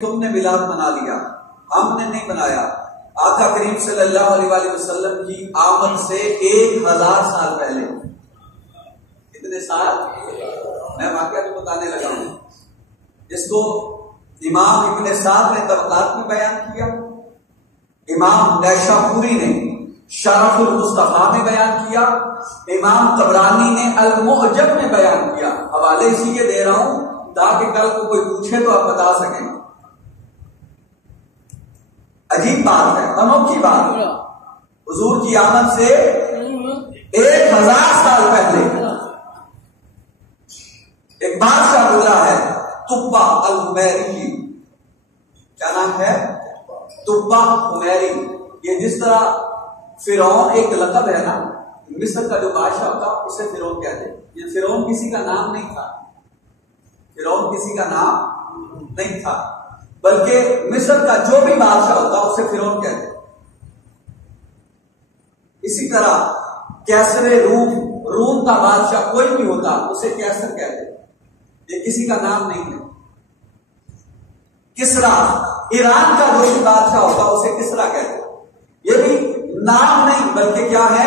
تم نے میلاد منا لیا، ہم نے نہیں منایا۔ آقا کریم صلی اللہ علیہ وآلہ وسلم کی آمد سے 1000 سال پہلے، کتنے سال؟ میں واقعہ بھی بتانے لگا ہوں، جس کو امام ابن سعد نے طبقات میں بیان کیا، امام نیشاپوری نے شرف المصطفیٰ میں بیان کیا، امام طبرانی نے المعجم میں بیان کیا۔ حوالے اسی کے دے رہا ہوں تاکہ کل کو کوئی پوچھے تو آپ بتا سکیں۔ عجیب بات ہے، انوکھی بات ہے، حضور کی آمد سے 1000 سال پہلے ایک بادشاہ گزرا ہے، تبا الحمیری، کیا نام ہے؟ تبا حمیری۔ یہ جس طرح فرعون ایک لقب ہے نا، مصر کا جو بادشاہ ہوتا اسے فرعون کہتے ہیں۔ یہ فرعون کسی کا نام نہیں تھا، فرعون کسی کا نام نہیں تھا، بلکہ مصر کا جو بھی بادشاہ ہوتا اسے فرعون کہتے ہیں۔ اسی طرح کیسر روم کا بادشاہ کوئی بھی ہوتا اسے کیسر کہتے ہیں، یہ کسی کا نام نہیں ہے۔ کسرا، ایران کا جو بھی بادشاہ ہوتا اسے کسرا کہتے ہیں، یہ بھی نام نہیں بلکہ کیا ہے؟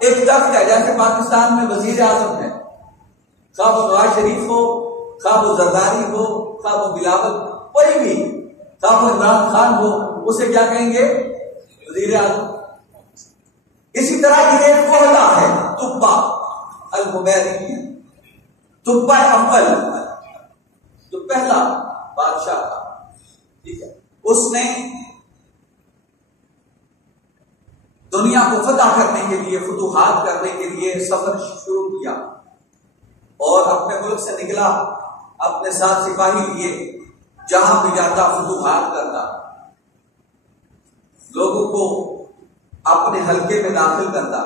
ایک تخت ہے۔ جیسے پاکستان میں وزیر اعظم ہے، خواہ وہ نواز شریف ہو، خواہ وہ زرداری ہو، خواہ وہ بلاول، کوئی بھی، خواہ وہ عمران خان ہو، اسے کیا کہیں گے؟ وزیر اعظم۔ اسی طرح یہ ایک عہدہ ہے، تبا الحمیری، تبا اول، جو پہلا بادشاہ تھا، ٹھیک ہے، اس نے دنیا کو فتح کرنے کے لیے، فتوحات کرنے کے لیے سفر شروع کیا اور اپنے ملک سے نکلا، اپنے ساتھ سپاہی لیے، جہاں بھی جاتا فتوحات کرتا، لوگوں کو اپنے حلقے میں داخل کرتا،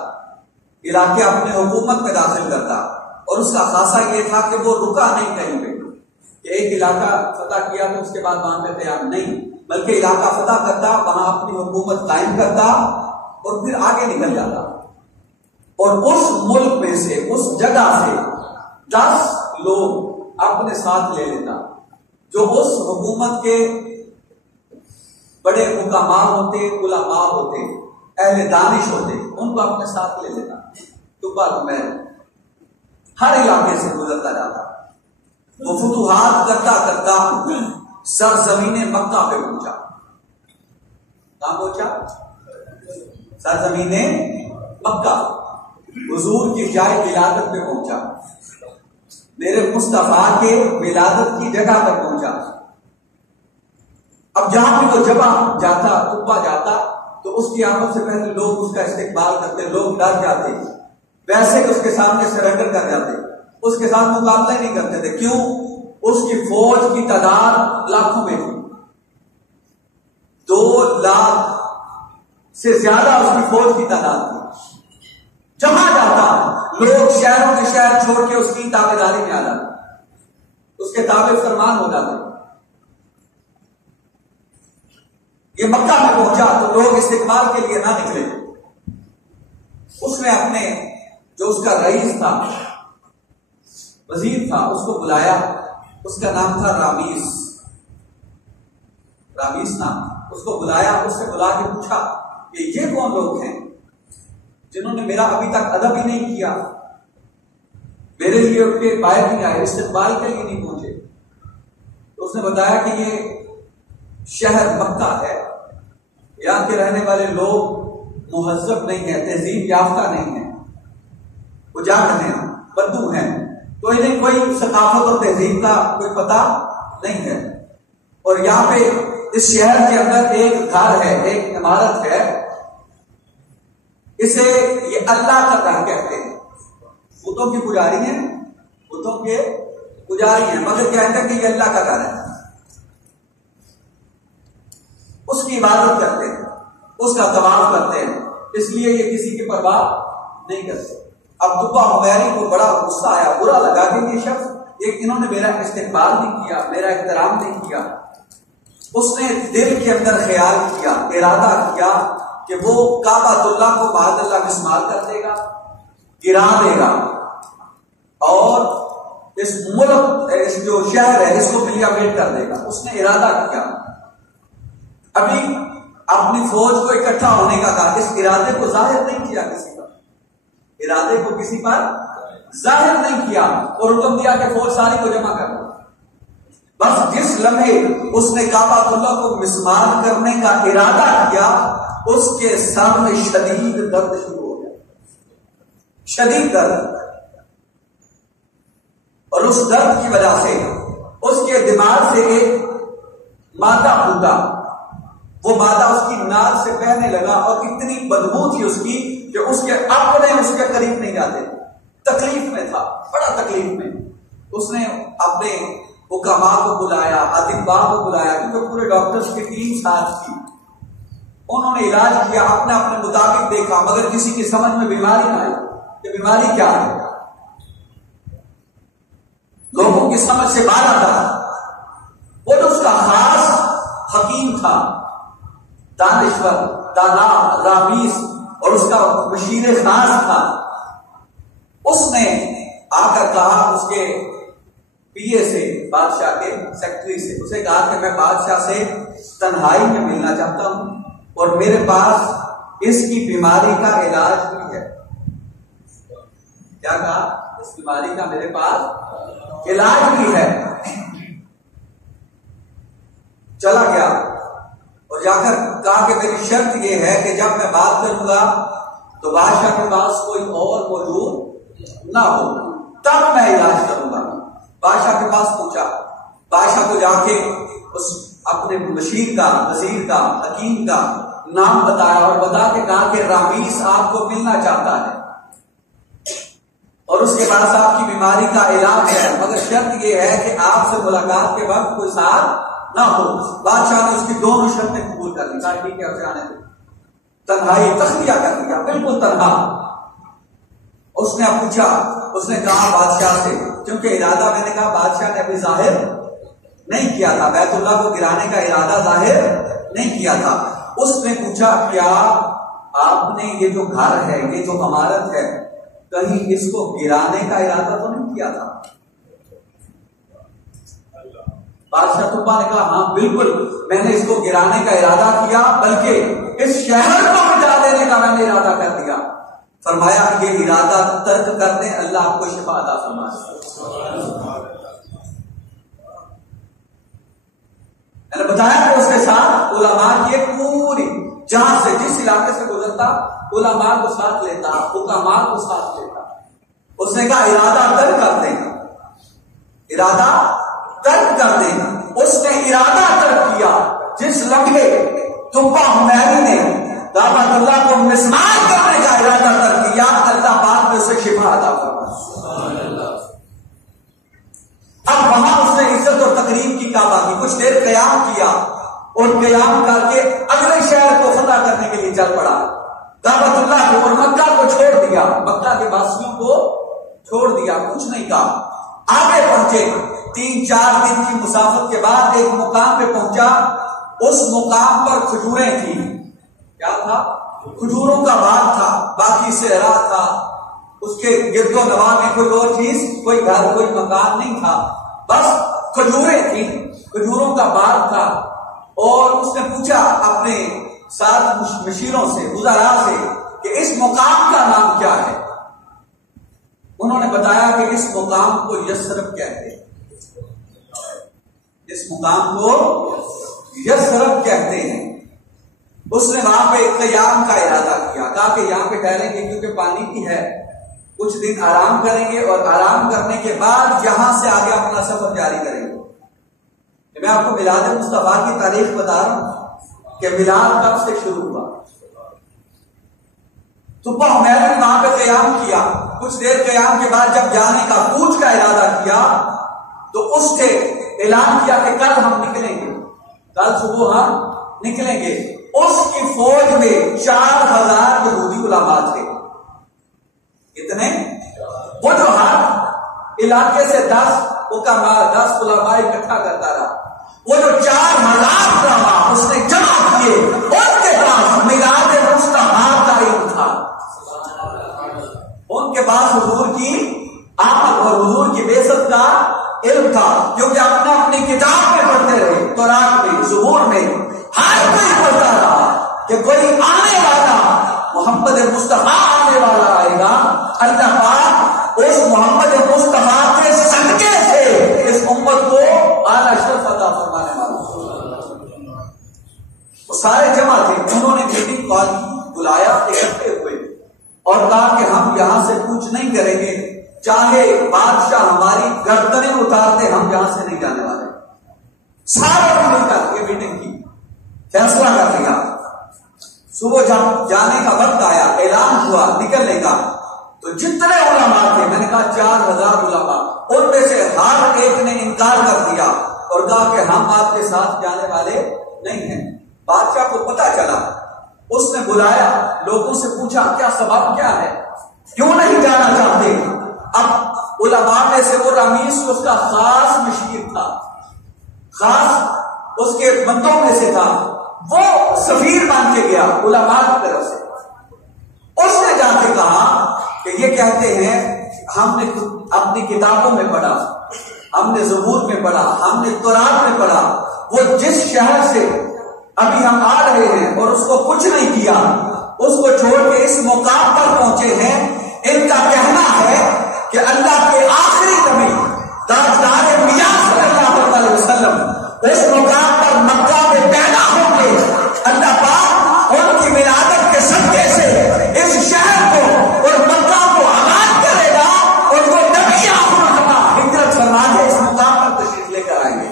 علاقے اپنے حکومت میں داخل کرتا، اور اس کا خاصہ یہ تھا کہ وہ رکا نہیں کہیں پہ کہ ایک علاقہ فتح کیا تو اس کے بعد وہاں پہ قیام نہیں، بلکہ علاقہ فتح کرتا، وہاں اپنی حکومت قائم کرتا اور پھر آگے نکل جاتا، اور اس ملک میں سے، اس جگہ سے 10 لوگ اپنے ساتھ لے لیتا، جو اس حکومت کے بڑے حکماء ہوتے، علماء ہوتے، اہل دانش ہوتے، ان کو اپنے ساتھ لے لیتا۔ تبا میں ہر علاقے سے گزرتا جاتا، وہ فتوحات کرتا کرتا سرزمین مکہ پہ پہنچا۔ کہاں پہنچا؟ سرزمین مکہ، حضور کی جائے ولادت پہ پہنچا، میرے مصطفیٰ کے ولادت کی جگہ پر پہنچا۔ اب جہاں بھی وہ جگہ جاتا، تبا جاتا، تو اس کی آمد سے پہلے لوگ اس کا استقبال کرتے، لوگ ڈر جاتے، ویسے کہ اس کے سامنے سرنڈر کر جاتے، اس کے ساتھ مقابلہ نہیں کرتے تھے۔ کیوں؟ اس کی فوج کی تعداد لاکھوں میں تھی، 2 لاکھ سے زیادہ اس کی فوج کی تعداد تھی۔ جہاں جاتا لوگ شہروں کے شہر چھوڑ کے اس کی تابع داری میں آ جاتے، اس کے تابع فرمان ہو جاتے۔ یہ مکہ میں پہنچا تو لوگ استقبال کے لیے نہ نکلے، اس نے اپنے جو اس کا رئیس تھا، وزیر تھا، اس کو بلایا، اس کا نام تھا رامیس نام، اس کو بلایا، اس سے بلا کے پوچھا کہ یہ کون لوگ ہیں جنہوں نے میرا ابھی تک ادب ہی نہیں کیا، میرے لیے اٹھ کے باہر نہیں آئے، استقبال کے لیے نہیں پہنچے۔ تو اس نے بتایا کہ یہ شہر مکہ ہے، یہاں کے رہنے والے لوگ مہذب نہیں ہیں، تہذیب یافتہ نہیں ہیں، وہ جا رہے ہیں، بدو ہیں، تو انہیں کوئی ثقافت اور تہذیب کا کوئی پتہ نہیں ہے، اور یہاں پہ اس شہر کے اندر ایک گھر ہے، ایک عمارت ہے، اسے یہ اللہ کا گھر کہتے ہیں، بتوں کی پجاری ہیں، بتوں کے پجاری ہیں، مگر کہتے ہیں کہ یہ اللہ کا گھر ہے، اس کی عبادت کرتے ہیں، اس کا طواف کرتے ہیں، اس لیے یہ کسی کی پرواہ نہیں کرتے۔ اب تبا حمیری کو بڑا غصہ آیا، برا لگا کہ یہ شخص، انہوں نے میرا استقبال نہیں کیا، میرا احترام نہیں کیا۔ اس نے دل کے اندر خیال کیا، ارادہ کیا کہ وہ کعبۃ اللہ کو بعد اللہ مسمار کر دے گا، گرا دے گا، اور اس ملک اس جو شہر ہے اس کو ملیامیٹ کر دے گا. اس نے ارادہ کیا, ابھی اپنی فوج کو اکٹھا ہونے کا کہا, اس ارادے کو ظاہر نہیں کیا کسی پر, ارادے کو کسی پر ظاہر نہیں کیا اور حکم دیا کہ فوج ساری کو جمع کر دو. بس جس لمحے اس نے کعبۃ اللہ کو مسمار کرنے کا ارادہ کیا اس کے سامنے شدید درد شروع ہو گیا, شدید درد, اور اس درد کی وجہ سے اس کے دماغ سے ایک مادہ پھوٹا, وہ مادہ اس کی ناک سے بہنے لگا اور اتنی بدبو تھی اس کی کہ اس کے اپنے اس کے قریب نہیں جاتے. تکلیف میں تھا, بڑا تکلیف میں. اس نے اپنے حکماء کو بلایا, اطباء کو بلایا, کیونکہ پورے ڈاکٹرز کی ٹیم ساتھ تھی. انہوں نے علاج کیا, اپنے اپنے مطابق دیکھا, مگر کسی کی سمجھ میں بیماری نہ آئی کہ بیماری کیا ہے. لوگوں کی سمجھ سے باہر تھا. وہ جو اس کا خاص حکیم تھا, دانشور, دانا, رامیز, اور اس کا مشیر خاص تھا, اس نے آ کر کہا اس کے پی اے سے, بادشاہ کے سیکرٹری سے, اسے کہا کہ میں بادشاہ سے تنہائی میں ملنا چاہتا ہوں اور میرے پاس اس کی بیماری کا علاج بھی ہے. کیا کہا؟ اس بیماری کا میرے پاس علاج بھی ہے. چلا گیا اور جا کر کہا کہ میری شرط یہ ہے کہ جب میں بات کروں گا تو بادشاہ کے پاس کوئی اور موجود نہ ہو, تب میں علاج کروں گا. بادشاہ کے پاس پوچھا, بادشاہ کو جا کے اس اپنے مشیر کا, وزیر کا, حکیم کا نام بتایا اور بتا کے کہا کہ رامیس آپ کو ملنا چاہتا ہے اور اس کے پاس آپ کی بیماری کا علاج ہے, مگر شرط یہ ہے کہ آپ سے ملاقات کے وقت کوئی ساتھ نہ ہو. بادشاہ نے اس کی دونوں شرطیں قبول کر لی. کہا ٹھیک ہے, جانے دو. تنہائی تخلیہ کر دیا, بالکل تنہا. اس نے پوچھا, اس نے کہا بادشاہ سے, کیونکہ ارادہ میں نے کہا بادشاہ نے ابھی ظاہر نہیں کیا تھا, بیت اللہ کو گرانے کا ارادہ ظاہر نہیں کیا تھا. اس نے پوچھا کیا آپ نے یہ جو گھر ہے, یہ جو عمارت ہے, کہیں اس کو گرانے کا ارادہ تو نہیں کیا تھا؟ بادشاہ طوبہ نے کہا ہاں بالکل, میں نے اس کو گرانے کا ارادہ کیا, بلکہ اس شہر کو مٹا دینے کا میں نے ارادہ کر دیا. فرمایا کہ یہ ارادہ ترک کر دیں, اللہ آپ کو شفا عطا فرمائے. میں نے بتایا کہ اس کے ساتھ علماء کی پوری, جہاں سے جس علاقے سے گزرتا علماء کو ساتھ لیتا, حکماء کو ساتھ لیتا. اس نے کہا ارادہ ترک کر دیں, ارادہ ترک کر دیں. اس نے ارادہ ترک کیا. جس لمحے طوبہ حمیری نے کعبۃ اللہ کو مسمار کرنے کا ارادہ ترک کیا, اللہ پاک نے اسے شفا عطا فرمائی. اب وہاں اس نے عزت اور تقریب کی کعبہ کی, کچھ دیر قیام کیا اور قیام کر کے اگلے شہر کو فتح کرنے کے لیے چل پڑا. کعبۃ اللہ کو اور مکہ کو چھوڑ دیا, مکہ کے باسیوں کو چھوڑ دیا, کچھ نہیں کہا. آگے پہنچے, 3-4 دن کی مسافت کے بعد ایک مقام پہ پہنچا. اس مقام پر کھجوریں تھیں. کیا تھا؟ کھجوروں کا باغ تھا, باقی صحرا تھا. اس کے گرد و نواح میں کوئی اور چیز, کوئی گھر, کوئی مکان نہیں تھا, بس کھجوریں تھیں, کھجوروں کا باغ تھا. اور اس نے پوچھا اپنے ساتھ مشیروں سے, وزراء سے, کہ اس مقام کا نام کیا ہے. انہوں نے بتایا کہ اس مقام کو یثرب کہتے ہیں, اس مقام کو یثرب کہتے ہیں. اس نے وہاں پہ قیام کا ارادہ کیا, کہا کہ یہاں پہ ٹھہریں گے کیونکہ پانی کی ہے, کچھ دن آرام کریں گے اور آرام کرنے کے بعد یہاں سے آگے اپنا سفر جاری کریں گے. میں آپ کو میلاد مصطفیٰ کی تاریخ بتا رہا ہوں کہ میلاد کب سے شروع ہوا. تو میں نے وہاں پہ قیام کیا. کچھ دیر قیام کے بعد جب جانے کا کوچ کا ارادہ کیا تو اس نے اعلان کیا کہ کل ہم نکلیں گے, کل صبح ہم نکلیں گے. اس کی فوج میں 4000 یہودی علماء تھے. کتنے؟ وہ جو ہر علاقے سے 10 حکماء 10 علماء اکٹھا کرتا رہا, وہ جو 4000 علماء اس نے جمع کیے, ان کے پاس میلاد مصطفیٰ کا علم تھا. ان کے پاس حضور کی آمد اور حضور کی بعثت کا محمد مصطفیٰ آنے والا آئے گا، اللہ پاک اس محمد مصطفیٰ کے صدقے سے اس امت کو اعلیٰ شرف عطا فرمانے والا۔ وہ سارے جمع تھے، انہوں نے میٹنگ کال بلایا، اکٹھے ہوئے اور کہا کہ ہم یہاں سے کچھ نہیں کریں گے، چاہے بادشاہ ہماری گردنیں اتارتے ہم یہاں سے نہیں جانے والے۔ سارے مل کر کے میٹنگ کی، فیصلہ کر لیا۔ صبح جب جانے کا وقت آیا، اعلان ہوا نکلنے کا، تو جتنے علماء تھے، میں نے کہا 4000 علماء، ان میں سے ہر ایک نے انکار کر دیا اور کہا کہ ہم آپ کے ساتھ جانے والے نہیں ہیں۔ بادشاہ کو پتا چلا، اس نے بلایا، لوگوں سے پوچھا کیا سبب کیا ہے، کیوں نہیں جانا چاہتے؟ اب علماء میں سے وہ رمیس اس کا خاص مشیر تھا، خاص اس کے بندوں میں سے تھا، وہ سفیر بن کے گیا علماء کی طرف سے۔ اس نے جا کے کہا کہ یہ کہتے ہیں ہم نے اپنی کتابوں میں پڑھا، ہم نے زبور میں پڑھا، ہم نے تورات میں پڑھا، وہ جس شہر سے ابھی ہم آ رہے ہیں اور اس کو کچھ نہیں کیا، اس کو چھوڑ کے اس مقام پر پہنچے ہیں، ان کا کہنا ہے کہ اللہ کے آخری نبی تاجدار انبیاء صلی اللہ علیہ وسلم اس مقام پر مکہ میں پیدا ہوں گے، اللہ پاک ان کی ولادت کے صدقے سے اس شہر کو اور مکہ کو آباد کرے گا اور وہ نبی آخر الزمان ہجرت فرما کے اس مقام پر تشریف لے کر آئیں گے،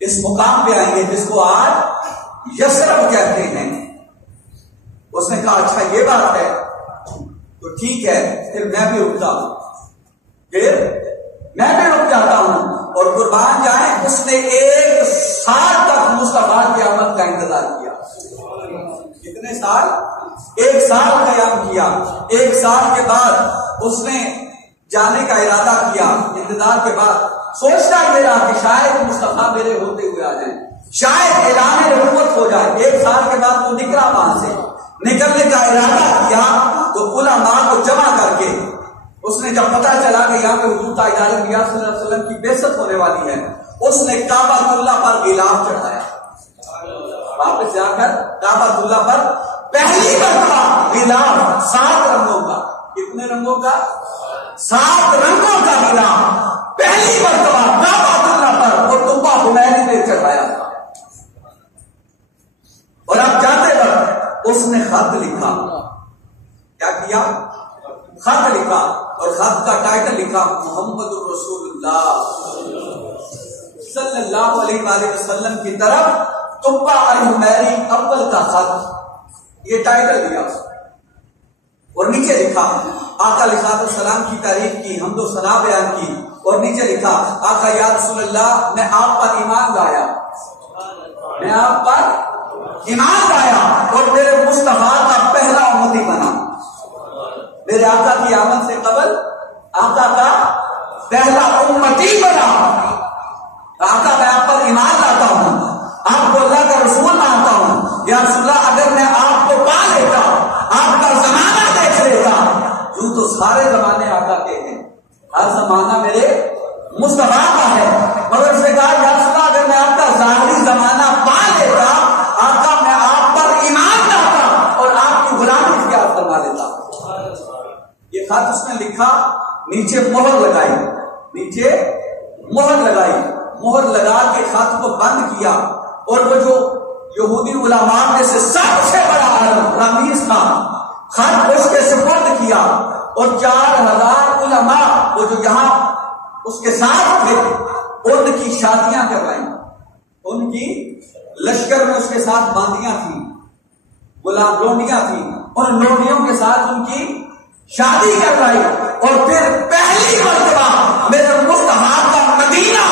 اس مقام پہ آئیں گے جس کو آج یثرب کہتے ہیں۔ اس نے کہا اچھا یہ بات ہے تو ٹھیک ہے، پھر میں بھی رکتا ہوں، پھر میں بھی رک جاتا ہوں۔ اور قربان جائیں، اس نے 1 سال تک مصطفیٰ کی آمد کا انتظار کیا۔ کتنے سال؟ 1 سال قیام کیا۔ 1 سال کے بعد اس نے جانے کا ارادہ کیا، انتظار کے بعد سوچتا یہ رہا کہ شاید مصطفیٰ میرے ہوتے ہوئے آ جائیں، شاید اعلان نبوت ہو جائے۔ 1 سال کے بعد وہ نکلا، وہاں سے نکلنے کا ارادہ کیا تو علماء کو جمع کر کے اس نے جب پتا چلا کہ یہاں پہ حضور تاجدار انبیاء صلی اللہ علیہ وسلم کی بعثت ہونے والی ہے، اس نے کعبہ اللہ پر غلاف چڑھایا، واپس جا کر کعبہ اللہ پر پہلی مرتبہ غلاف 7 رنگوں کا، کتنے رنگوں کا؟ 7 رنگوں کا غلاف پہلی مرتبہ کعبہ اللہ پر اور تمبا حمیری نے چڑھایا تھا۔ اور اب جاتے وقت اس نے خط لکھا، کیا کیا؟ خط لکھا، اور خط کا ٹائٹل لکھا محمد الرسول اللہ صلی اللہ علیہ وآلہ وسلم کی طرف تبا الحمیری اول کا خط، یہ ٹائٹل دیا اور نیچے لکھا آقا علیہ السلام کی تعریف کی، حمد و ثنا بیان کی، اور نیچے لکھا آقا یا رسول اللہ میں آپ پر ایمان لایا، میں آپ پر ایمان لایا اور میرے مصطفیٰ کا پہلا امتی بنا، میرے آقا کی آمد سے قبل آقا کا پہلا امتی بنا، آقا میں آپ پر ایمان لاتا ہوں، آپ کو اللہ کا رسول مانتا ہوں، یا رسول اللہ اگر میں آپ کو پا لیتا، آپ کا زمانہ دیکھ لیتا، یوں تو سارے زمانے آقا کے ہیں، ہر زمانہ میرے مصطفیٰ کا ہے، مگر اس نے کہا یا رسول اللہ اگر میں آپ کا ظاہری زمانہ پا لیتا، آقا میں آپ پر ایمان لاتا اور آپ کی غلامی اختیار کروا لیتا۔ یہ خط اس نے لکھا، نیچے مہر لگائی، نیچے مہر لگائی، مہر لگا کے خط کو بند کیا، اور وہ جو یہودی علماء میں سے سب سے بڑا عالم رمیس تھا، خط اس کے سپرد کیا، اور 4000 علماء وہ جو یہاں اس کے ساتھ تھے ان کی شادیاں کروائیں، ان کی لشکر میں اس کے ساتھ باندیاں تھیں، غلام لونڈیاں تھیں، ان لونڈیوں کے ساتھ ان کی شادی کروائی، اور پھر پہلی مرتبہ میرے مصطفیٰ کا مدینہ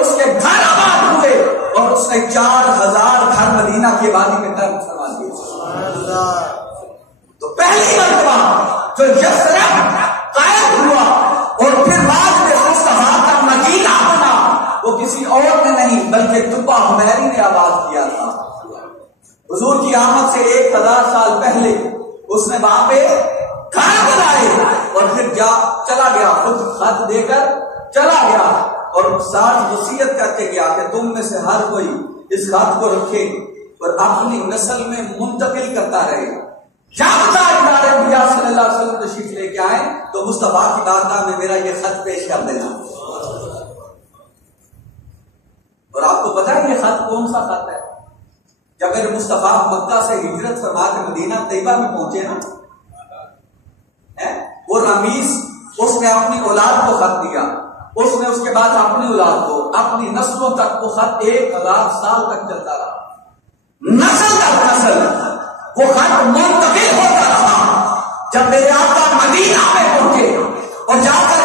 اس کے گھر آباد ہوئے، اور اس نے 4000 گھر مدینہ کی وادی میں قائم کروا دیے۔ تو پہلی مرتبہ جو یثرب قائم ہوا اور پھر بعد میں مصطفیٰ کا مدینہ بنا، وہ کسی اور نے نہیں بلکہ تبا حمیری نے آباد کیا تھا۔ حضور کی آمد سے 1000 سال پہلے اس نے وہاں پہ گھر بنائے، اور پھر چلا گیا، خود خط دے کر چلا گیا، اور ساتھ وصیت کر کے گیا کہ تم میں سے ہر کوئی اس خط کو رکھے اور اپنی نسل میں منتقل کرتا رہے. جب تاجدار انبیاء صلی اللہ علیہ وسلم تشریف لے کے آئے تو مصطفیٰ کی بارگاہ میں میرا یہ خط پیش کر دینا. اور آپ کو پتا ہے یہ خط کون سا خط ہے؟ جب میرے مصطفیٰ مکہ سے ہجرت فرما کے مدینہ طیبہ میں پہنچے نا، وہ رمیز اس نے اپنی اولاد کو خط دیا، اس نے اس کے بعد اپنی اولاد کو، اپنی نسلوں تک وہ خط 1000 سال تک چلتا رہا. نسل در نسل وہ خط منتقل ہوتا رہا. جب میرے آقا مدینہ میں پہنچے اور جا کر